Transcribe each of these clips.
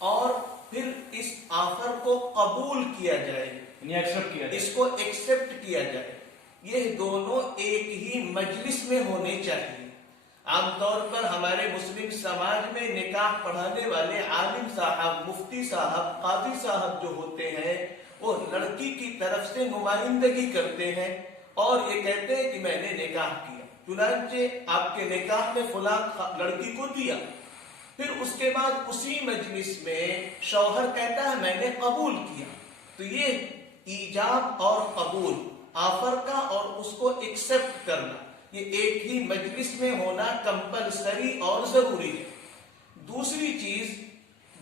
اور پھر اس آفر کو قبول کیا جائے، یعنی ایکسپٹ کیا جائے. اس کو ایکسپٹ کیا جائے. یہ دونوں ایک ہی مجلس میں ہونے چاہیے. عام طور پر ہمارے مسلم سماج میں نکاح پڑھانے والے عالم صاحب، مفتی صاحب، قاضی صاحب جو ہوتے ہیں وہ لڑکی کی طرف سے نمائندگی کرتے ہیں اور یہ کہتے ہیں کہ میں نے نکاح کیا، چنانچہ آپ کے نکاح میں فلاں لڑکی کو دیا. پھر اس کے بعد اسی مجلس میں شوہر کہتا ہے میں نے قبول کیا. تو یہ ایجاب اور قبول، آفر کا اور اس کو ایکسپٹ کرنا، یہ ایک ہی مجلس میں ہونا کمپلسری اور ضروری ہے. دوسری چیز،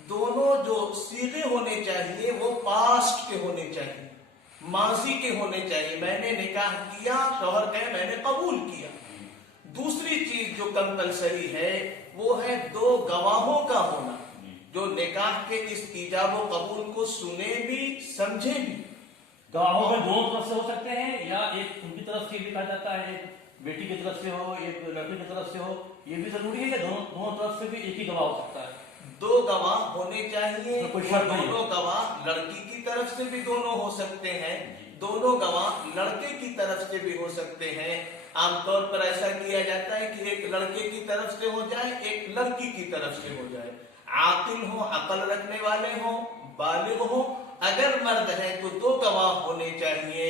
دونوں جو صیغے ہونے چاہیے وہ پاسٹ کے ہونے چاہیے، ماضی کے ہونے چاہیے. میں نے نکاح کیا، شوہر کہے میں نے قبول کیا. دوسری چیز جو کمپلسری ہے وہ ہے دو گواہوں کا ہونا جو نکاح کے اس ایجاب و قبول کو سنے بھی سمجھے بھی. گواہوں میں دونوں طرف سے ہو سکتے ہیں یا ایک ان کی طرف سے بھی کہا جاتا ہے، ایک بیٹی کی طرف سے ہو، ایک لڑکی کی طرف سے ہو، یہ بھی ضروری ہے کہ دونوں طرف سے بھی ایک ہی گواہ ہو سکتا ہے؟ دو گواہ ہونے چاہیے. کوئی شرط نہیں. دونوں گواہ لڑکی کی طرف سے بھی دونوں ہو سکتے ہیں، دونوں گواہ لڑکے کی طرف سے بھی ہو سکتے ہیں. عام طور پر ایسا کیا جاتا ہے کہ ایک لڑکے کی طرف سے ہو جائے، ایک لڑکی کی طرف سے ہو جائے. عاقل ہو، عقل رکھنے والے ہوں، بالغ ہو. اگر مرد ہیں تو دو گواہ ہونے چاہیے،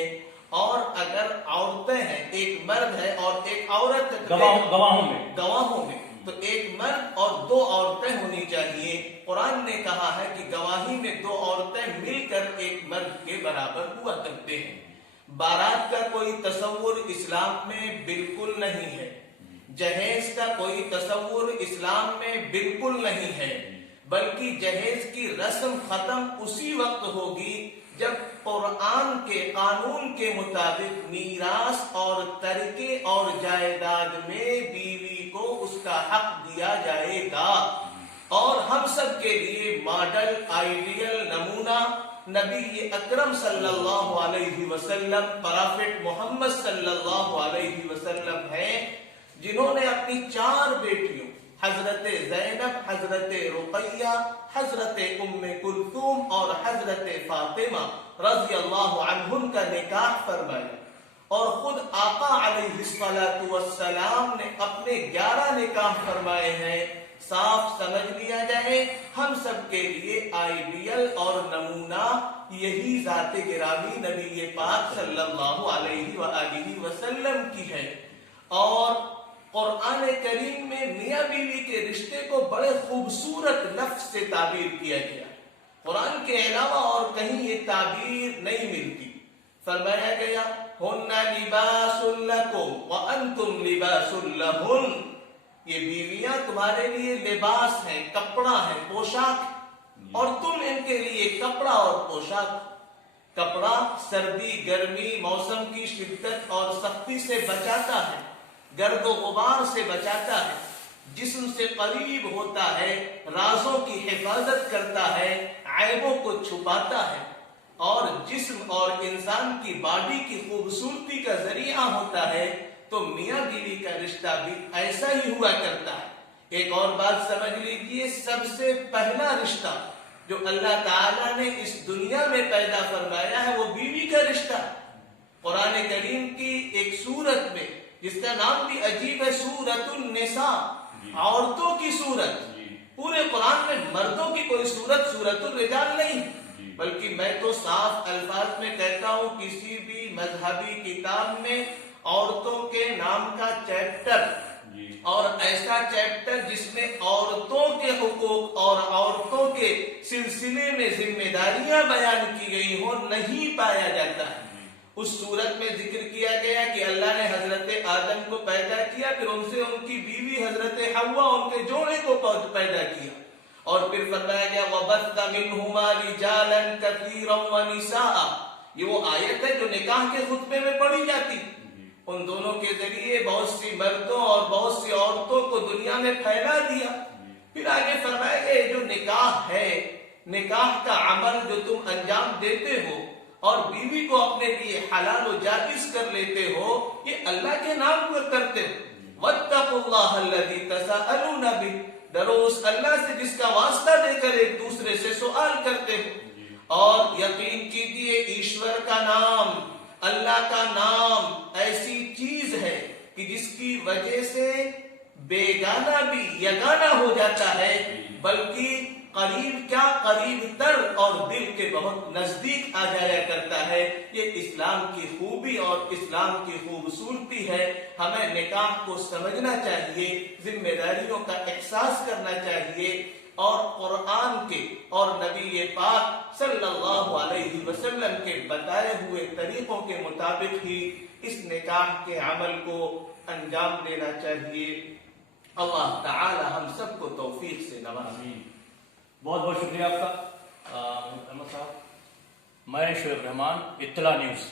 اور اگر عورتیں ہیں، ایک مرد ہے اور ایک عورت، گواہوں میں تو ایک مرد اور دو عورتیں ہونی چاہیے. قرآن نے کہا ہے کہ گواہی میں دو عورتیں مل کر ایک مرد کے برابر ہوا کرتے ہیں. بارات کا کوئی تصور اسلام میں بالکل نہیں ہے، جہیز کا کوئی تصور اسلام میں بالکل نہیں ہے، بلکہ جہیز کی رسم ختم اسی وقت ہوگی جب قرآن کے قانون کے مطابق میراث اور ترکے اور جائیداد میں بیوی کو اس کا حق دیا جائے گا. اور ہم سب کے لیے ماڈل، آئیڈیل، نمونہ نبی اکرم صلی اللہ علیہ وسلم، پرافٹ محمد صلی اللہ علیہ وسلم ہیں، جنہوں نے اپنی 4 بیٹیوں حضرت زینب، حضرت رقیہ، حضرت ام کلثوم اور حضرت فاطمہ رضی اللہ عنہن کا نکاح فرمایا. اور خود آقا علیہ الصلوۃ والسلام نے اپنے 11 نکاح فرمائے ہیں. صاف سمجھ لیا جائے، ہم سب کے لیے آئیڈیل اور نمونہ یہی ذات گرامی نبی پاک صلی اللہ علیہ وآلہ وسلم کی ہے. اور قرآن کریم میں میاں بیوی کے رشتے کو بڑے خوبصورت لفظ سے تعبیر کیا گیا. قرآن کے علاوہ اور کہیں یہ تعبیر نہیں ملتی. فرمایا گیا ہن لباس لکم وانتم لباس لہن، یہ بیویاں تمہارے لیے لباس ہیں، کپڑا ہے، پوشاک، اور تم ان کے لیے کپڑا اور پوشاک. کپڑا سردی، گرمی، موسم کی شدت اور سختی سے بچاتا ہے، گرد و غبار سے بچاتا ہے، جسم سے قریب ہوتا ہے، رازوں کی حفاظت کرتا ہے، عیبوں کو چھپاتا ہے، اور جسم اور انسان کی باڈی کی خوبصورتی کا ذریعہ ہوتا ہے. تو میاں بیوی کا رشتہ بھی ایسا ہی ہوا کرتا ہے. ایک اور بات سمجھ لیجیے، سب سے پہلا رشتہ جو اللہ تعالیٰ نے اس دنیا میں پیدا فرمایا ہے وہ بیوی کا رشتہ. قرآن کریم کی ایک سورت میں جس کا نام بھی عجیب ہے، سورۃ النساء، عورتوں کی سورت. پورے قرآن میں مردوں کی کوئی سورت سورۃ الرجال نہیں، بلکہ میں تو صاف الفاظ میں کہتا ہوں کسی بھی مذہبی کتاب میں عورتوں کے نام کا چیپٹر، اور ایسا چیپٹر جس میں عورتوں کے حقوق اور عورتوں کے سلسلے میں ذمہ داریاں بیان کی گئی ہو، نہیں پایا جاتا ہے. اس صورت میں ذکر کیا گیا کہ اللہ نے حضرت آدم کو پیدا کیا، پھر ان سے ان کی بیوی حضرت حوا، ان کے جوڑے کو پیدا کیا، اور پھر فرمایا گیا وَبَثَّ مِنْهُمَا رِجَالًا كَثِيرًا وَنِسَاءً. یہ وہ آیت ہے جو نکاح کے خطبے میں پڑھی جاتی. ان دونوں کے ذریعے بہت سی مردوں اور بہت سی عورتوں کو دنیا میں پھیلا دیا. پھر آگے فرمایا گیا جو نکاح ہے، نکاح کا عمل جو تم انجام دیتے ہو اور بیوی کو اپنے لیے حلال و جائز کر لیتے ہو، یہ اللہ کے نام پر کرتے ہو. وَاتَّقُوا اللَّهَ الَّذِي تَسَاءَلُونَ بِهِ. دروس اللہ سے جس کا واسطہ دے کر ایک دوسرے سے سوال کرتے ہو، اور یقین کیجیے ایشور کا نام، اللہ کا نام ایسی چیز ہے کہ جس کی وجہ سے بیگانہ بھی یگانہ ہو جاتا ہے، بلکہ قریب کیا قریب تر اور دل کے بہت نزدیک آ جایا کرتا ہے۔ یہ اسلام کی خوبی اور اسلام کی خوبصورتی ہے۔ ہمیں نکاح کو سمجھنا چاہیے، ذمہ داریوں کا احساس کرنا چاہیے، اور قرآن کے اور نبی پاک صلی اللہ علیہ وسلم کے بتائے ہوئے طریقوں کے مطابق ہی اس نکاح کے عمل کو انجام دینا چاہیے۔ اللہ تعالی ہم سب کو توفیق سے نوازے۔ بہت بہت شکریہ آپ کا احمد صاحب۔ میں شعیب رحمان، اطلاع نیوز۔